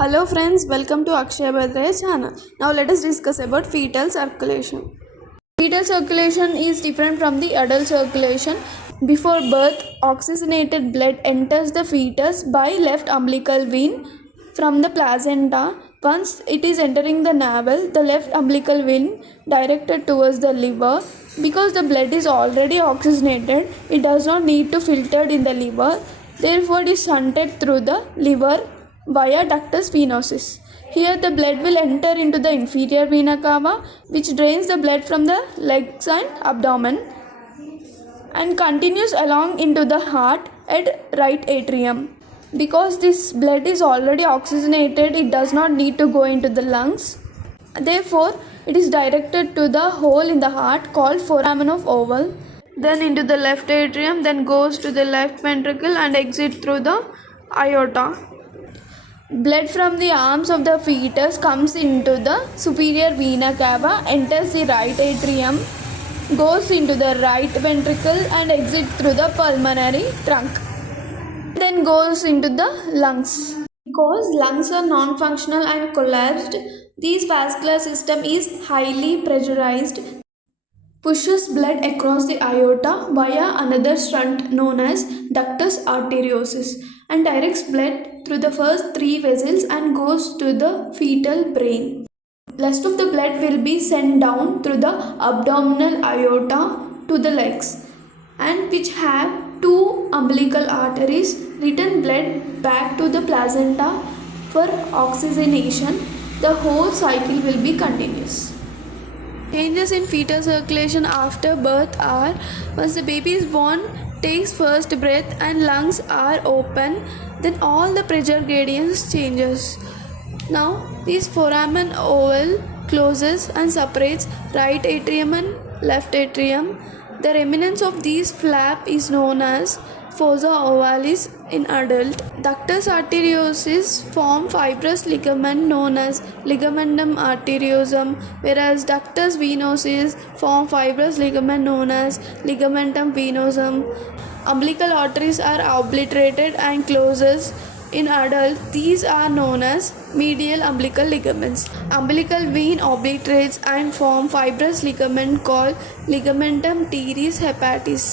Hello friends, welcome to Akshay Bhadraya channel. Now let us discuss about fetal circulation. Fetal circulation is different from the adult circulation. Before birth, oxygenated blood enters the fetus by left umbilical vein from the placenta. Once it is entering the navel, the left umbilical vein directed towards the liver. Because the blood is already oxygenated, it does not need to filter in the liver. Therefore, it is shunted through the liver via ductus venosus. Here the blood will enter into the inferior vena cava, which drains the blood from the legs and abdomen and continues along into the heart at right atrium. Because this blood is already oxygenated, it does not need to go into the lungs. Therefore, it is directed to the hole in the heart called foramen of Oval, then into the left atrium, then goes to the left ventricle and exits through the aorta. Blood from the arms of the fetus comes into the superior vena cava, enters the right atrium, goes into the right ventricle and exits through the pulmonary trunk. Then goes into the lungs. Because lungs are non-functional and collapsed, this vascular system is highly pressurized, pushes blood across the aorta via another shunt known as ductus arteriosus and directs blood through the first three vessels and goes to the fetal brain. Rest of the blood will be sent down through the abdominal aorta to the legs, and which have two umbilical arteries return blood back to the placenta for oxygenation. The whole cycle will be continuous. Changes in fetal circulation after birth are: once the baby is born, takes first breath and lungs are open, then all the pressure gradients changes. Now this foramen oval closes and separates right atrium and left atrium. The remnants of these flap is known as fossa ovalis in adult. Ductus arteriosus form fibrous ligament known as ligamentum arteriosum, whereas ductus venosus form fibrous ligament known as ligamentum venosum. Umbilical arteries are obliterated and closes in adult. These are known as medial umbilical ligaments. Umbilical vein obliterates and form fibrous ligament called ligamentum teres hepatis.